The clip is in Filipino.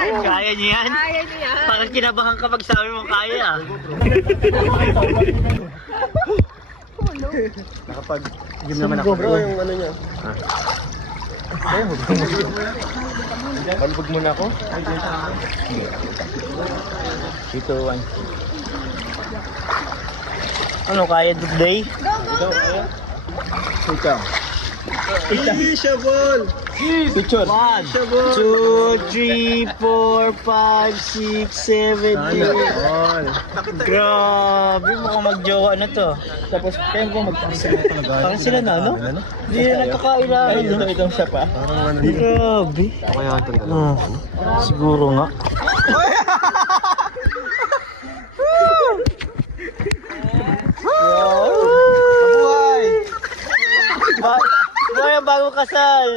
Kaya niya yan? Kaya niya yan. Parang kinabahan ka pag sabi mo kaya. Nakapag-gym naman ako. Bro, yung ano niya. Balbog muna ako. 3, 2, 1. Ano kaya today? Ikaw. Shabol! Picture. 1, 2, 3, 4, 5, 6, 7, 8. Grabe, mukhang mag-jowa na to. Tapos, kaya mo mag-parang sila na, no? Hindi na nagkakailangan. Ito, itong siya pa. Grabe. Kaya ito na. Siguro nga. Mabuhay! Boy, ang bagong kasal.